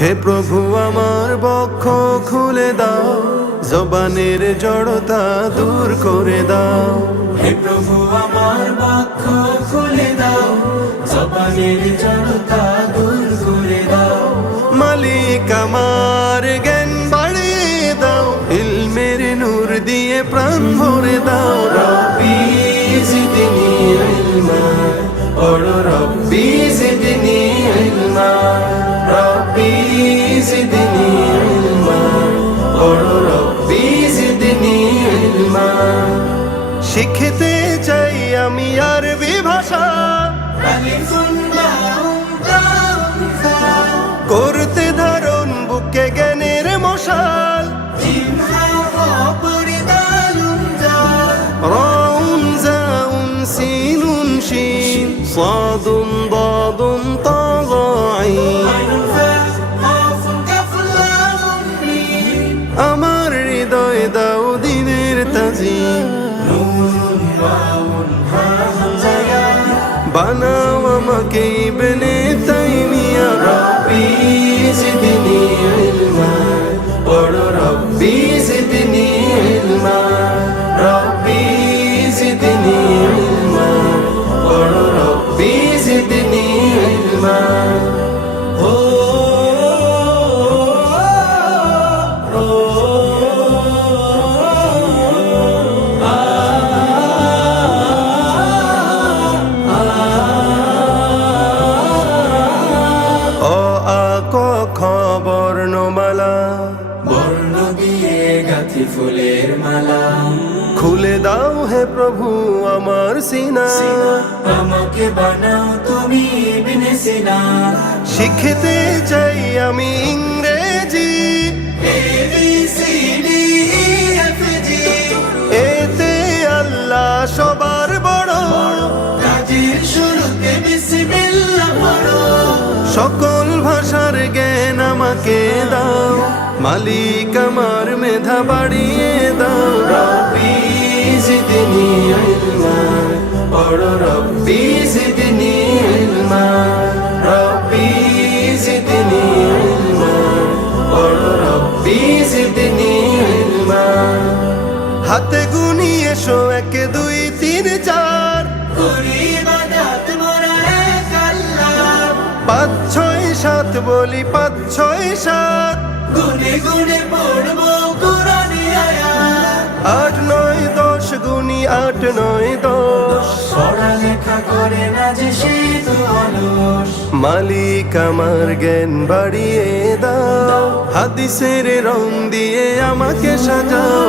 হে প্রভু আমার বক্ষ খুলে দাও, জবানের জড়তা দূর করে দাও। হে প্রভু আমার বক্ষ খুলে দাও, জবানের জড়তা দূর করে দাও। মালিক আমার জ্ঞান বাড়িয়ে দাও, ইলমের নূর দিয়ে প্রাণ ভরে দাও। রব্বি জিদনি ইলমা, পড়ো রব্বি জিদনি ইলমা। রব্বি জিদনি ইলমা, পড়ো রব্বি জিদনি ইলমা। শিখতে চাই আমি আরবি ভাষা, আলিফুন বাউন তাউন ফা। করতে ধারণ বুকে জ্ঞানের মশাল। জিম হা ওয়া পড়ি দালুন জাল। রাউন জাউন সিনুন শিন, সাদুন দাদুন তা আইন। আইনুন ফা কাফুন কাফুন লামুন মিম। আমার হৃদয় দাও দিনের তাজিম, নুন ওয়াউন হা হামজা ইয়া। বানাও আমাকে ইবনে তাইমিয়া। রব্বি জিদনি ইলমা, পড়ো রব্বি জিদনি ইলমা। রব্বি জিদনি ইলমা, পড়ো রব্বি জিদনি ইলমা। ও অ আ ক খ বর্ণমালা, বর্ণ দিয়ে গাঁথি ফুলের মালা। খুলে দাও হে প্রভু আমার সিনা। আমাকে বানাও তুমি ইবনে সিনা। শিখতে চাই আমি ইংরেজি, ABCD EFG। এতে আল্লাহ সবার বড়। কাজের শুরুতে বিসমিল্লাহ পড়ো। সকল ভাষার জ্ঞান আমাকে দাও, মালিক আমার মেধা বাড়িয়ে দাও। রব্বি জিদনি ইলমা, পড়ো রব্বি জিদনি ইলমা। রব্বি জিদনি ইলমা, পড়ো রব্বি জিদনি ইলমা। হাতে গুনি এসো 1 2 3 4, করি ইবাদত মোরা এক আল্লাহ। 5 6 7 বলি 5 6 7, গুনে গুনে পড়বো কুরআনি আয়াত। 8 9 10 গুনি 8 9 10। পড়ালেখা করে না যে সে তো অলস। মালিক আমার জ্ঞান বাড়িয়ে দাও, হাদিসের রং দিয়ে আমাকে সাজাও।